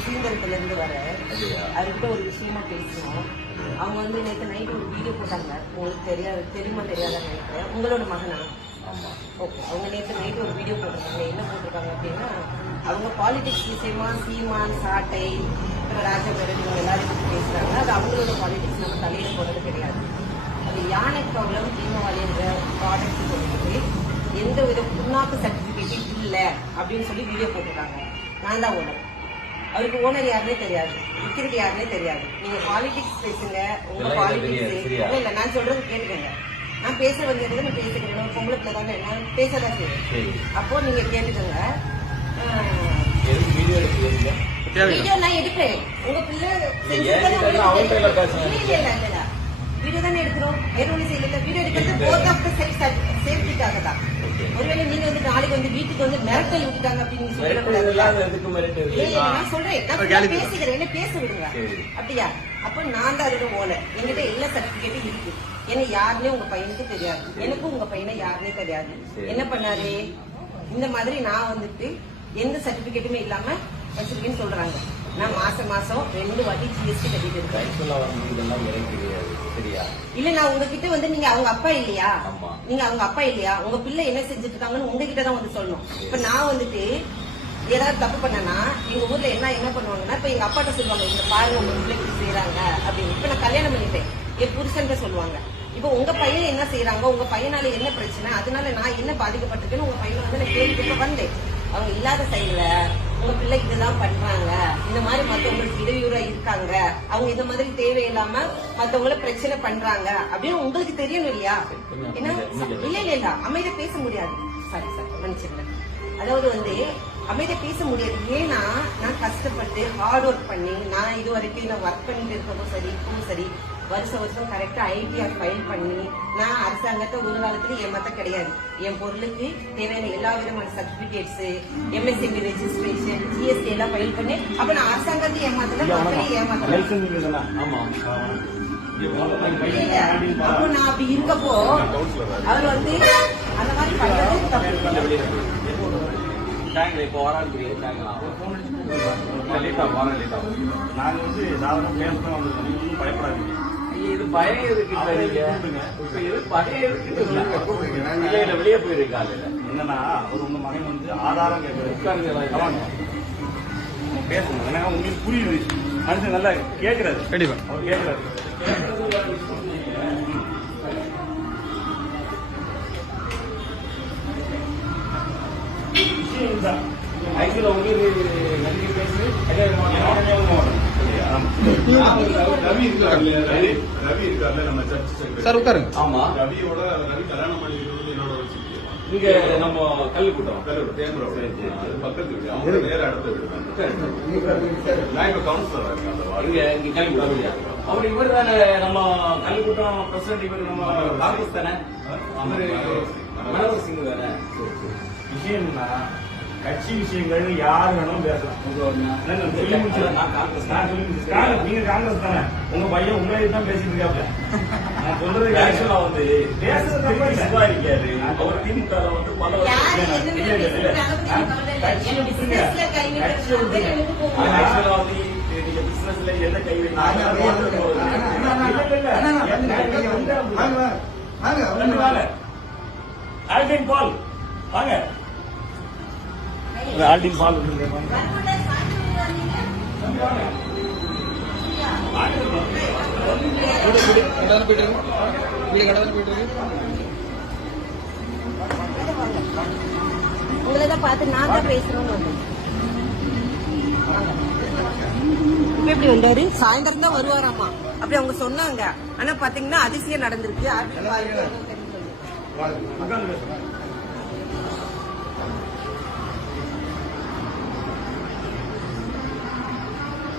சுசீந்திரத்துல இருந்து வர அவர்கிட்ட ஒரு விஷயமா பேசணும். அவங்க வந்து நேற்று நைட்டு ஒரு வீடியோ போட்டாங்க. உங்களுக்கு தெரியுமா தெரியாதான்னு நினைக்கிறேன். உங்களோட மகனா? ஓகே. அவங்க நேற்று நைட்டு ஒரு வீடியோ போட்டிருக்காங்க. என்ன போட்டிருக்காங்க அப்படின்னா, அவங்க பாலிடிக்ஸ் விஷயமா சீமான், சாட்டை, ராஜபேரன் இவங்க எல்லாரும் பற்றி பேசுறாங்க. அது அவங்களோட பாலிடிக்ஸ் நம்ம தலையில போறது கிடையாது. அது யானை ப்ராப்ளம் தீபாவளி என்ற ப்ராடக்ட் சொல்லிட்டு எந்த வித புண்ணாக்கு சர்டிபிகேட்டும் இல்லை அப்படின்னு சொல்லி வீடியோ போட்டிருக்காங்க. நான் தான் ஓனர். அவருக்கு ஓனர் யாருன்னே தெரியாது, விற்கிறது யாருன்னே தெரியாது. நீங்க பாலிடிக்ஸ் பேசுங்க, உங்க பாலிடிக்ஸ் இல்ல. நான் சொல்றது கேட்டுக்கங்க. நான் பேச வந்தது நான் பேசுகிறேன். பொங்கலுக்குள்ள தானே நான் பேசதான் செய்வேன். அப்போ நீங்க கேட்டுக்கோங்க. வீடியோ நான் எடுப்பேன். உங்க பிள்ளை வீடியோ தானே எடுக்கிறோம். வேற ஒண்ணு செய்யல. வீடியோ எடுக்கிறது போத் ஆஃப் த சேஃப்டிக்காக தான். ஒருவேளை நீங்க வந்து நாளைக்கு வந்து வீட்டுக்கு வந்து மிரட்டல் விட்டுட்டாங்க அப்படின்னு நான் சொல்றேன். நான் பேசுகிறேன், என்ன பேச விடுங்க. அப்படியா? அப்ப நான் தான் அதோட ஓனர். என்கிட்ட எல்லா சர்டிபிகேட்டும் இருக்கு. ஏன்னா யாருன்னே உங்க பையனுக்கு தெரியாது, எனக்கும் உங்க பையனை யாருன்னே தெரியாது. என்ன பண்ணாரு இந்த மாதிரி நான் வந்துட்டு எந்த சர்டிபிகேட்டுமே இல்லாம வச்சிருக்கேன்னு சொல்றாங்க. நான் மாசம் 2 வாட்டி ஜிஎஸ்டி கட்டிட்டு இருக்கேன். இல்ல நான் உங்ககிட்ட வந்து நீங்க அவங்க அப்பா இல்லையா? நீங்க அவங்க அப்பா இல்லையா? உங்க பிள்ளை என்ன செஞ்சுட்டு இருக்காங்கன்னு உங்ககிட்ட தான் வந்து சொல்லணும். இப்ப நான் வந்துட்டு ஏதாவது தப்பு பண்ணனா எங்க ஊர்ல என்ன பண்ணுவாங்கன்னா, இப்ப எங்க அப்பாட்ட சொல்லுவாங்க, இந்த பாருங்க உங்க பிள்ளை இப்படி செய்யறாங்க அப்படின்னு. இப்ப நான் கல்யாணம் பண்ணிட்டேன், என் புருஷன் சொல்லுவாங்க. இப்ப உங்க பையன் என்ன செய்யறாங்க, உங்க பையனால என்ன பிரச்சனை, அதனால நான் என்ன பாதிக்கப்பட்டிருக்கேன்னு உங்க பையனை வந்து நான் கேள்வி வந்தேன். அவங்க இல்லாத சைடுல உங்க பிள்ளைக்கு இதெல்லாம் பண்றாங்க, இந்த மாதிரி மத்தவங்களுக்கு இடையூறா இருக்காங்க, அவங்க இந்த மாதிரி தேவையில்லாம மத்தவங்கள பிரச்சனை பண்றாங்க அப்படின்னு உங்களுக்கு தெரியணும் இல்லையா? ஏன்னா இல்ல அமைதியா பேச முடியாது. சாரி மன்னிச்சிருங்க. அதாவது வந்து அமைதியா பேச முடியாது. ஏன்னா நான் கஷ்டப்பட்டு ஹார்ட் ஒர்க் பண்ணி நான் இது வரைக்கும் நான் ஒர்க் பண்ணிட்டு இருக்கவும் சரி, இப்பவும் சரி, வருஷம் கரெக்டா ஐடிஆர் ஃபைல் பண்ணி நான் அரசாங்கத்தை ஒரு காலத்துல ஏமாத்த கிடையாது. என் பொருளுக்கு தேவையான எல்லா விதமான சர்டிபிகேட்ஸ், எம்எஸ்எம்பி ரெஜிஸ்ட்ரேஷன், ஜிஎஸ்டி எல்லாம் ஃபைல் பண்ணி அப்ப நான் அரசாங்கத்தை ஏமாத்தல, மக்களையும் ஏமாத்தல. அப்போ நான் அப்படி இருக்கப்போ அவர் வந்து அந்த மாதிரி பண்றது தப்பு. நாங்க வந்து பயப்படாதீங்க. இது பயம் இருக்கு. வெளியே போயிருக்காங்க. என்னன்னா ஒரு உங்க மகன் வந்து ஆதாரம் கேட்கறது பேசணும். ஏன்னா உங்களுக்கு புரியுது, மனுஷன் நல்லா கேட்கறாரு. கண்டிப்பா அவர் கேட்கறாரு. விஷயம் தான் ஆக்சுவலா உங்களுக்கு நன்றி பேசி ரவி இருக்காரு. நம்ம சர்ச் சார் உட்காருங்க. ஆமா, ரவி கல்யாணம் பண்ணி என்னோட இங்க நம்ம கல்லுக்கூட்டம் பக்கத்து வீடு, அவங்க நேர அடுத்த வீடு. நான் இப்ப கவுன்சிலரா இருக்கேன். இங்க கல்லுக்கூட்டம் அவர் இவர் தானே நம்ம கல்லுக்கூட்டம் பிரசிடன்ட். இவர் நம்ம காங்கிரஸ் தானே, அவரு மனோகர் சிங் தானே. விஷயம்னா கட்சி விஷயங்கள் யாரு வேணாலும் பேசலாம். நீங்க காங்கிரஸ் தானே, உங்க பையன் உண்மையை தான் பேசிட்டு இருக்காப்ல. நான் சொல்றது ஆக்சுவலா வந்து பேசுறது இருக்காரு. அவர் திமுக வந்து பல வருஷம் ஆக்சுவலா வந்து நீங்க பிசினஸ்ல என்ன கை வைக்க ஆல்டின் பால் வாங்க. ஆல்டின் பால் உங்களதான் பார்த்து நான் தான் பேசணும்னு வந்து இப்ப எப்படி வந்தாரு? சாயந்தரம் தான் வருவாராமா அப்படி அவங்க சொன்னாங்க. ஆனா பாத்தீங்கன்னா அதிசயம் நடந்திருக்கு.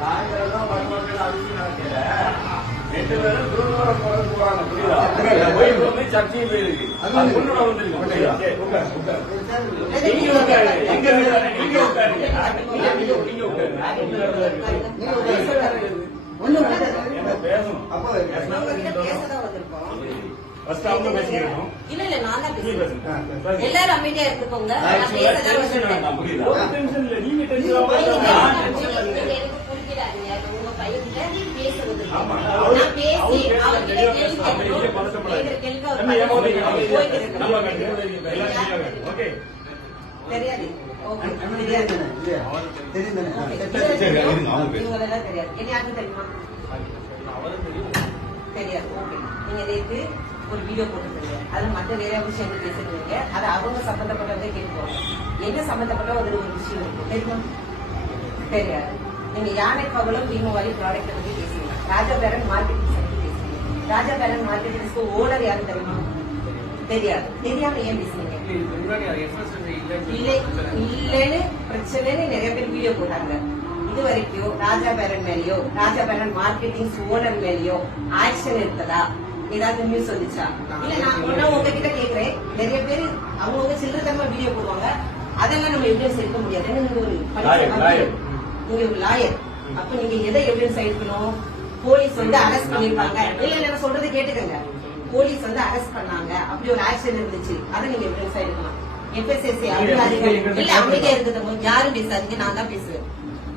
சாயந்தரம் தான் வருவாங்க. அதிசயம் நடக்கல. 2 பேரும் தூரம் போறாங்க. புரியுதா? போய் சர்ச்சையும் போயிருக்கு. அது உன்னோட வந்துருக்கு. நீங்க உட்காரு. எங்க நீங்க உட்காருங்க. நீங்க பேசணும். அப்போ பேசதான் வந்திருக்கோம். இல்ல நான் தான் பேசுறேன். எல்லாரும் அமைதியா இருந்துக்கோங்க. தெரியும் தானே? சரி, இருங்க, அவங்க பேசுங்க. இவங்களெல்லாம் தெரியாது. என்ன யாருக்கும் தெரியுமா? தெரியாது. ஓகே. நீங்க நேத்து ஒரு வீடியோ போட்டுருக்கீங்க. அது மற்ற வேற விஷயம் பேசுறீங்க. அது அவங்க சம்பந்தப்பட்டவங்க கேட்குவாங்க. என்ன சம்பந்தப்பட்ட ஒரு விஷயம் இருக்கு தெரியுமா? தெரியாது. நீங்க யானை பகலும் பீமவாலி ப்ராடக்ட் பத்தி பேசுறீங்க. ராஜா பேரன் மார்க்கெட்டிங் பத்தி பேசுறீங்க. ராஜா பேரன் மார்க்கெட்டிங்ஸ்க்கு ஓனர் யாரு தெரியுமா? தெரியாது. தெரியாம ஏன் பேசுறீங்க? இல்லன்னு பிரச்சனைன்னு நிறைய பேர் வீடியோ போட்டாங்க. இது வரைக்கும் ராஜா பேரன் மேலயோ ராஜா பேரன் மார்க்கெட்டிங் ஓனர் மேலயோ ஆக்ஷன் இருக்குதா? ஏதாவது நியூஸ் வந்துச்சா? இல்ல நான் உங்ககிட்ட கேக்குறேன். நிறைய பேர் அவங்கவுங்க சில்லறத்தனமா வீடியோ போடுவாங்க. அதெல்லாம் நம்ம எவிடன்ஸ் எடுக்க முடியாது. நீங்க ஒரு நீங்க ஒரு லாயர். அப்ப நீங்க எதை எவிடன்ஸ் எடுக்கணும்? போலீஸ் வந்து அரெஸ்ட் பண்ணிருப்பாங்க. இல்ல நான் சொல்றதை கேட்டுக்கங்க. போலீஸ் வந்து அரெஸ்ட் பண்ணாங்க, அப்படி ஒரு ஆக்ஷன் இருந்துச்சு, அதை நீங்க எவிடன்ஸ் எடுக்கலாம். எஃப்எஸ்எஸ்சி அதிகாரிகள் இல்ல அமைதியா இருக்குது, யாரும் பேசாதீங்க, நான் தான் பேசுவேன்.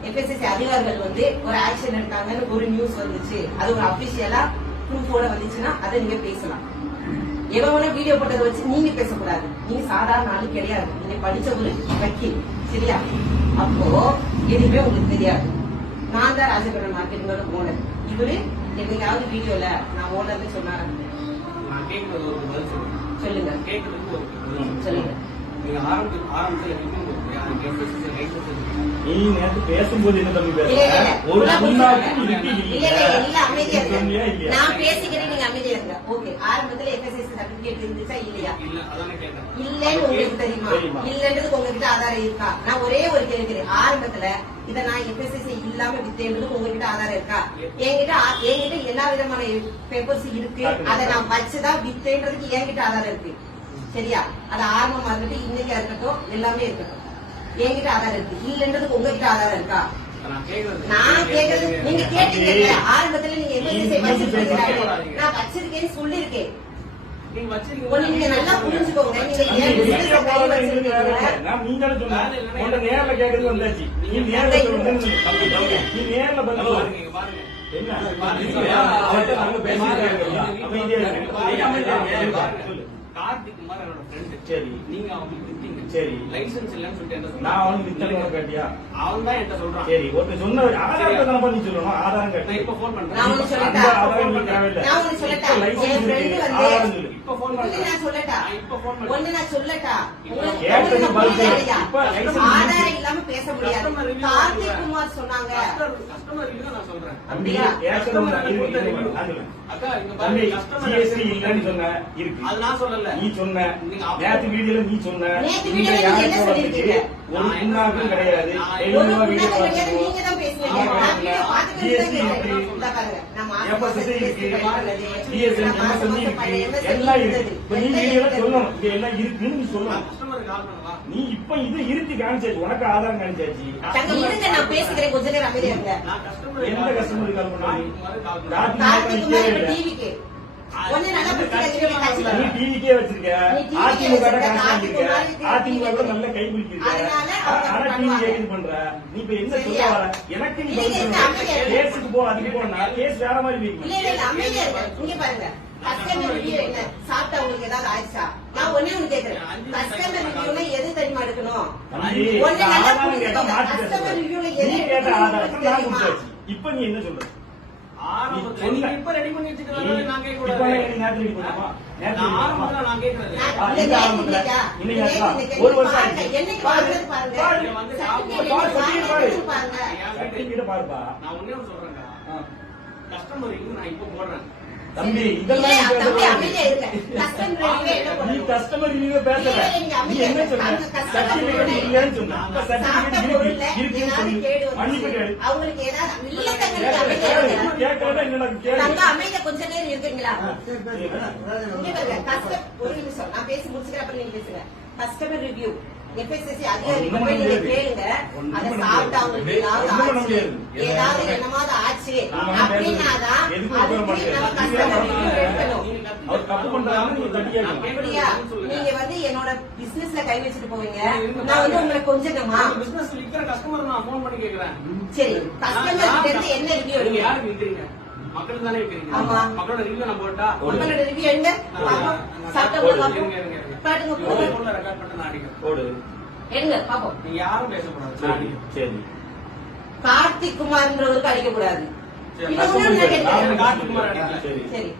எஃப்எஸ்எஸ்சி அதிகாரிகள் வந்து ஒரு ஆக்ஷன் எடுத்தாங்கன்னு ஒரு நியூஸ் வந்துச்சு, அது ஒரு அபிஷியலா ப்ரூஃபோட வந்துச்சுன்னா அதை நீங்க பேசலாம். எவன வீடியோ போட்டதை வச்சு நீங்க பேசக்கூடாது. நீங்க சாதாரண ஆளு கிடையாது. நீங்க படிச்ச ஒரு வக்கீல், சரியா? அப்போ எதுவுமே உங்களுக்கு தெரியாது. நான் தான் ராஜபுரம் மார்க்கெட்டிங்கோட ஓனர். இவரு எங்கேயாவது வீடியோல நான் ஓனர்னு சொன்னாரு. நான் கேட்கறது ஒரு பதில் சொல்லுங்க. கேட்கறதுக்கு ஒரு சொல்லுங்க. நீங்க ஆரம்பத்துல நீ நேற்று பேசும்போது என்ன தம்பி இல்ல, இல்ல, பேசுற? இல்ல. ஒரு முன்னாடி இல்ல, அமைதியா இருங்க. இல்லையா? நான் பேசிக்கிறேன், நீங்க அமைதியா இருங்க. ஓகே. ஆரம்பத்துல எஃப்எஸ்எஸ்சி சர்டிபிகேட் இருந்துச்சா இல்லையா? இல்ல அதானே கேட்டேன். இல்லன்னு உங்களுக்கு தெரியுமா? இல்லன்றதுக்கு உங்ககிட்ட ஆதாரம் இருக்கா? நான் ஒரே ஒரு கேள்வி. ஆரம்பத்துல இத நான் எஃப்எஸ்எஸ்சி இல்லாம வித்தேன்றதுக்கு உங்ககிட்ட ஆதாரம் இருக்கா? என்கிட்ட எல்லா விதமான பேப்பர்ஸ் இருக்கு. அதை நான் வச்சுதான் வித்தேன்றதுக்கு என்கிட்ட ஆதாரம் இருக்கு, சரியா? அது ஆரம்பமா இருக்கட்டும், இன்னைக்கா இருக்கட்டும், எல்லாமே இருக்கட்டும், என்கிட்ட ஆதாரம் இருக்கு. இல்லன்றதுக்கு உங்ககிட்ட ஆதாரம் இருக்கா? நான் கேக்குறது நீங்க கேட்டீங்க. ஆரம்பத்துல நீங்க எஃப்எஸ்எஸ்சி வச்சிருக்கீங்க, நான் வச்சிருக்கேன்னு சொல்லிருக்கேன். நீங்க வச்சிருக்கீங்க. ஒண்ணு நீங்க நல்லா புரிஞ்சுக்கோங்க. நீங்க ஏன் business அ கையில வச்சிருக்கீங்க? நான் நீங்க சொன்ன உன்ட நேர்ல கேக்குறது வந்தாச்சு. நீ நேர்ல சொல்லுங்க. நீ நேர்ல பதில் சொல்லு. நீங்க பாருங்க. என்ன அவர்ட்ட நாங்க பேசிட்டாங்க. அமைதியா இருங்க. சொல்லு. கார்த்திக் குமார் என்னோட ஃப்ரெண்ட். சரி. நீங்க அவங்களுக்கு வித்தீங்க. சரி. லைசென்ஸ் இல்லன்னு சொல்லிட்டு என்ன சொன்னா? நான் அவனுக்கு வித்தல கேட்டியா? அவன் தான் என்கிட்ட சொல்றான். சரி, ஒருத்தர் சொன்ன ஆதாரத்தை தான பண்ணி சொல்லணும். ஆதாரம் கேட்டு நான் இப்ப ஃபோன் நான் பண்றேன். உனக்கு சொல்லட்டா? ஆதாரம் நீ தேவையில்லை. நான் உனக்கு சொல்லட்டா? லைசென்ஸ் என் friend இருக்கு. வந்து ஆதாரம் சொல்லு. இப்ப ஃபோன் ஒண்ணு பண்றேன். நான் சொல்லட்டா? நான் இப்ப ஃபோன் பண்றேன். ஒண்ணு நான் சொல்லட்டா? உங்களுக்கு கேட்டதுக்கு உங்களுக்கு பதில் சொல்லு. புரியலையா? இப்ப license ஆதாரம் இல்லாம பேச முடியாது. கார்த்திக் குமார் சொன்னாங்க. கஸ்டமர் இல்ல நான் சொல்றேன். தம்பி, ஏற்கனவே நான் இருக்கு. அக்கா இங்க தம்பி, பாருங்க கஸ்டமர் GST இல்லன்னு சொன்ன இருக்கு. அது நான் சொல்லல. நீ சொன்ன நீங்க அப்ப- நேத்து வீடியோல நீ சொன்ன நேத்து நீங்க வீடியோல யாரை நீங்க என்ன சொல்றதுக்கு சொல்லிருக்கீங்க? ஒரு முன்னாக்கும் கிடையாது. ஒரு எழுநூறு வீடியோ முன்னாடி பார்த்துக்கோ. நீங்க தான் பேசுனீங்க. ஆமா, நான் வீடியோ பார்த்துட்டு தான் GST கேட்டேன். இருக்கு. இந்த பாருங்க. நான் மாசம் FSS மாசம் இருக்கு. GST கட்டுறது. DSN, நான் மாசம் MSN மாசம் பழைய இருக்கு. MSN எல்லாம் இருந்தது. இருக்கு. இப்ப நீ வீடியோல சொல்லணும். இங்க எல்லாம் இருக்குன்னு நீ நான் சொல்லணும். கஸ்டமருக்கு கால் பண்ணவா? நீ இப்ப இது இருக்கு காமிச்சாச்சு. உனக்கு ஆதாரம் காமிச்சாச்சு. தங்க இருங்க, நான் பேசிக்கிறேன். கொஞ்ச நேரம் அமைதியா இருங்க. நான் கஸ்டமர் எந்த கஸ்டமருக்கு கால் பண்ணாரு? கால் பண்ணேன். ராத்திரி கார்த்திக் குமார் இப்ப இல்ல. டிவிக்கு ஒண்ணு நல்லா புரிஞ்சுக்க. நீ டிவிக்கே வச்சிருக்க. நீ TV அதிமுக வச்சிருக்க. காசு வாங்கிருக்க. அதிமுக அதிமுக கூட நல்ல கை பிடிச்சிருக்க. அதனால அவங்க ஆனா டிவி பண்ணுவாங்க. கேக்குது பண்ற. நீ இப்ப என்ன சொல்ல சரியா? வர? எனக்கு நீ நீங்க பதில் இந்த சொல்லு. அமைதியா இருங்க. கேஸுக்கு போ, அதுக்கு போனா கேஸ் வேற மாதிரி இல்ல வைக்கணும். இல்ல இல்ல அமைதியா இருங்க. இங்க பாருங்க. கஸ்டமர் ரிவ்யூ என்ன? சாப்பிட்டா உங்களுக்கு ஏதாவது ஆயிடுச்சா? நான் ஒண்ணே ஒண்ணு கேக்குறேன். கஸ்டமர் ரிவ்யூல எது தெரியுமா எடுக்கணும்? தம்பி, ஒண்ணு இந்த நல்லா ஆதாரம் கேட்டா புரிஞ்சுக்கோங்க. மாத்தி கஸ்டமர் பேசுற. ரிவ்யூல நீ எது கேட்ட எடுக்கணும் ஆதாரத்தை நான் தெரியுமா? கொடுத்தாச்சு. இப்ப நீ என்ன சொல்ற? ஆரம்பத்துல நீங்க இப்ப ரெடி பண்ணி வச்சுக்கிறதால நான் கேட்க இப்ப கூடாது. நீ நேத்து ready பண்ணுமா? நேத்து நான் ready ஆரம்பத்துல பண்ணுமா? நான் கேட்கறது. நான் இந்த ஆரம்பத்துல இன்னைக்கு ஆச்சுமா? ஒரு வருஷம் பாருங்க. ஆச்சு. என்னைக்கு வாங்குறது பாருங்க. பாரு. certificate பாரு, என்னைக்கு பாரு. வாங்குறது பாருங்க. சர்டிபிகேட் பாருப்பா. நான் ஒண்ணே ஒண்ணு சொல்றேன்க்கா. ஆ. கஸ்டமருக்கு நான் இப்ப போடுறேன். தம்பி இல்ல, இதெல்லாம் நீ தம்பி பேசக்கூடாது. அமைதியா இருங்க. கஸ்டமர் ரிவ்யூ என்ன நீ பண்ணணும்? கஸ்டமர் ரிவ்யூ பேசல. இல்ல, நீங்க நீ அமைதியா என்ன இருங்க. சொன்ன? அந்த customer சர்டிபிகேட் review இல்லன்னு சொன்ன. இப்ப சாப்பிட்ட சர்டிபிகேட் பொருள்ல இருக்குன்னு ஏதாவது சொல்லு. கேடு மன்னிப்பு வந்துச்சு. கேளு. அவங்களுக்கு ஏதாவது இல்ல தங்க, நீங்க அமைதியா இருங்க. கேட்கறதா என்னடா கேளு. தங்க அமைதியா கொஞ்ச நேரம் இருக்கீங்களா? இங்க பாருங்க, ஒரு நிமிஷம் நான் பேசி முடிச்சுக்கிறேன், அப்புறம் நீங்க பேசுங்க. கஸ்டமர் ரிவ்யூ எஃப்எஸ்எஸ்சி அதிகாரிகிட்ட போய் நீங்க கேளுங்க. அதை சாப்பிட்டு அவங்களுக்கு ஏதாவது என்னமாவது ஆச்சு அப்படின்னாதான் அதுக்கு நம்ம கஸ்டமர் ரிவ்யூ எடுக்கணும். அவர் தப்பு பண்றாங்க நீங்க தட்டி கேட்கணும். அப்படியா? நீங்க வந்து என்னோட பிசினஸ்ல கை வச்சுட்டு போவீங்க. நான் வந்து உங்களை கொஞ்சமா பிசினஸ் இருக்கிற கஸ்டமர் நான் போன் பண்ணி கேக்குறேன். சரி, கஸ்டமர் கிட்ட இருந்து என்ன ரிவ்யூ நீங்க எடுங்க? யாருக்கு விக்கிறீங்க? மக்களுக்கு தானே விக்கிறீங்க. ஆமா. மக்களோட ரிவ்யூ நான் போட்டா உங்களோட ரிவ்யூ எடுங்க. பாப்போம். சாப்பிட்ட இருங்க, இருங்க, இருங்க. பாட்டுங்க போன்ல ரெக்கார்ட் பண்ணி நான் அடிக்கிறேன். போடு. எடுங்க பாப்போம். நீங்க யாரும் பேசக்கூடாது. சரி கார்த்திக் குமார்ன்றவருக்கு அடிக்கக்கூடாது. சரி. இது ஒண்ணு நான் கேட்கிறேன். கார்த்திக் குமார் அடிக்கல. சரி சரி,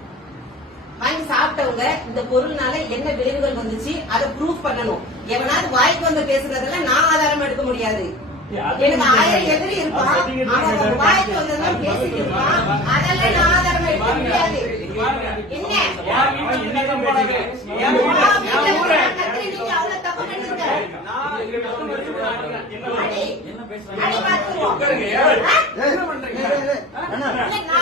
வாங்கி சாப்பிட்டவங்க இந்த பொருள்னால என்ன விளைவுகள் வந்துச்சு அதை ப்ரூஃப் பண்ணணும். எவனாவது வாய்க்கு வந்து பேசுறதெல்லாம் நான் ஆதாரம் எடுக்க முடியாது. எனக்கு 1000 எதிரி இருப்பான், அவன் ஒரு வாய்க்கு வந்ததெல்லாம் பேசிட்டு இருப்பான், அதெல்லாம் நான் ஆதாரம் எடுக்க முடியாது. என்ன யார் வீட்டுல இருந்து கதை போடாது. என் வீட்டுல நான் என் வீட்டுல ஊரே. கத்திரி நீங்க அவ்வளவு தப்பு பண்ணிருக்க. நான் இங்க கஷ்டம் வச்சு அடி, அடி பார்த்துருவோம். உட்காருங்க. ஆ? என்ன பண்றீங்க? இல்ல, நான்